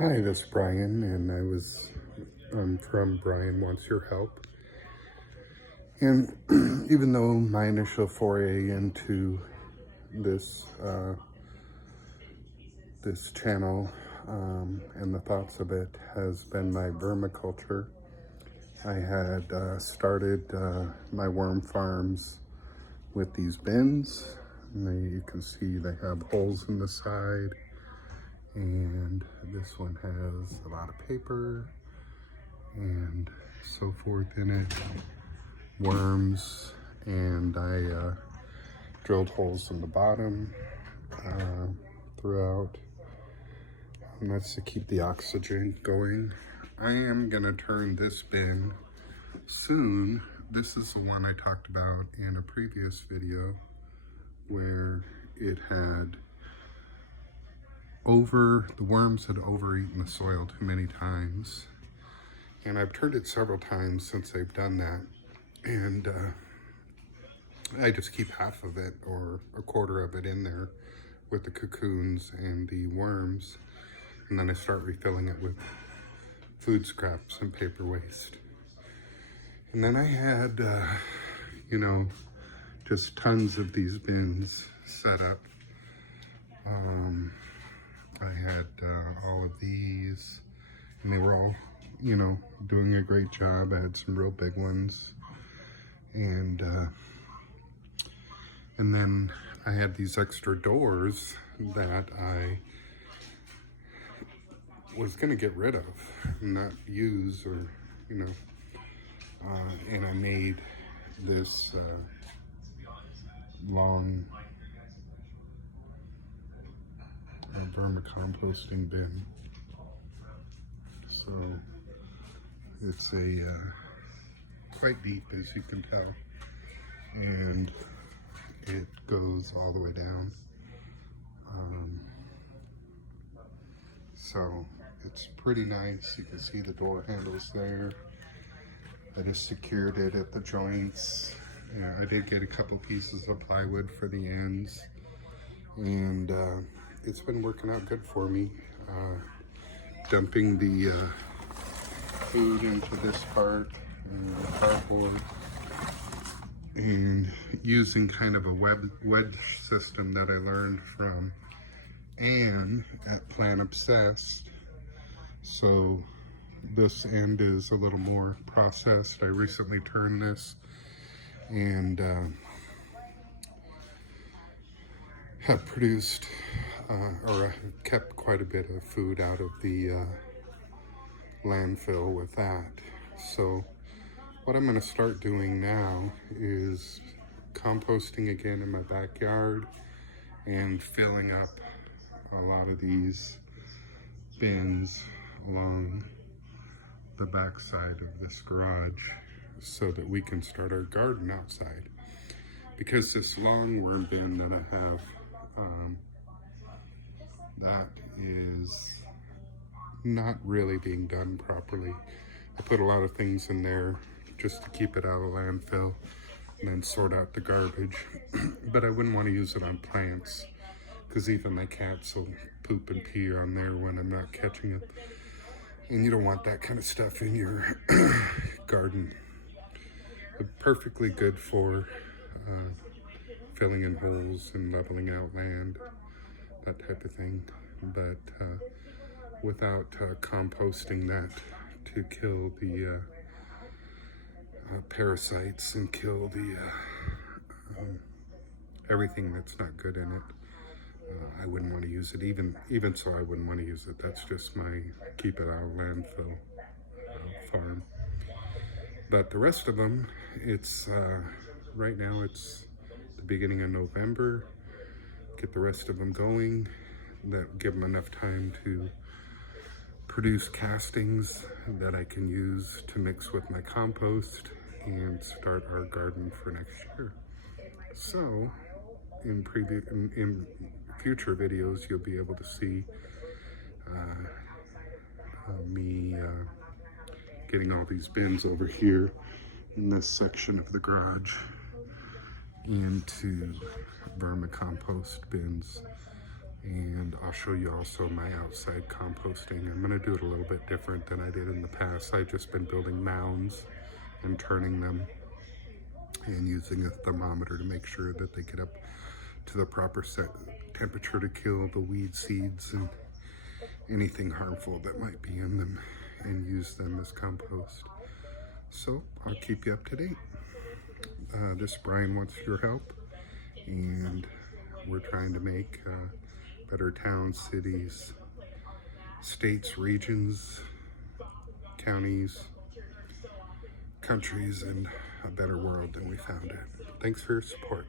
Hi, this is Brian, and I'm from Brian Wants Your Help. And even though my initial foray into this this channel and the thoughts of it has been my vermiculture, I had started my worm farms with these bins. And you can see they have holes in the side, and this one has a lot of paper and so forth in it, worms, and I drilled holes in the bottom throughout, and that's to keep the oxygen going. I am gonna turn this bin soon. This is the one I talked about in a previous video where it had the worms had overeaten the soil too many times. And I've turned it several times since they've done that. And I just keep half of it or a quarter of it in there with the cocoons and the worms. And then I start refilling it with food scraps and paper waste. And then I had, just tons of these bins set up. I had all of these, and they were all, doing a great job. I had some real big ones. And then I had these extra doors that I was gonna get rid of, not use, or, and I made this long vermicomposting bin. So it's quite deep, as you can tell, and it goes all the way down. So it's pretty nice. You can see the door handles there. I just secured it at the joints. I did get a couple pieces of plywood for the ends, and it's been working out good for me. Dumping the food into this part and the cardboard, and using kind of a wedge system that I learned from Anne at Plant Obsessed. So this end is a little more processed. I recently turned this and have produced or kept quite a bit of food out of the landfill with that. So what I'm going to start doing now is composting again in my backyard and filling up a lot of these bins along the back side of this garage so that we can start our garden outside. Because this long worm bin that I have, that is not really being done properly. I put a lot of things in there just to keep it out of landfill and then sort out the garbage. But I wouldn't want to use it on plants, because even my cats will poop and pee on there when I'm not catching it. And you don't want that kind of stuff in your garden. But perfectly good for filling in holes and leveling out land, that type of thing. But without composting that to kill the parasites and kill the everything that's not good in it, I wouldn't want to use it. Even so, I wouldn't want to use it. That's just my keep it out of landfill farm. But the rest of them, it's right now it's the beginning of November. Get the rest of them going. That give them enough time to produce castings that I can use to mix with my compost and start our garden for next year. So in future videos, you'll be able to see me getting all these bins over here in this section of the garage into vermicompost bins And I'll show you also my outside composting. I'm going to do it a little bit different than I did in the past. I've just been building mounds and turning them and using a thermometer to make sure that they get up to the proper temperature to kill the weed seeds and anything harmful that might be in them, and use them as compost. So I'll keep you up to date. This Brian wants your help, and we're trying to make better towns, cities, states, regions, counties, countries, and a better world than we found it. Thanks for your support.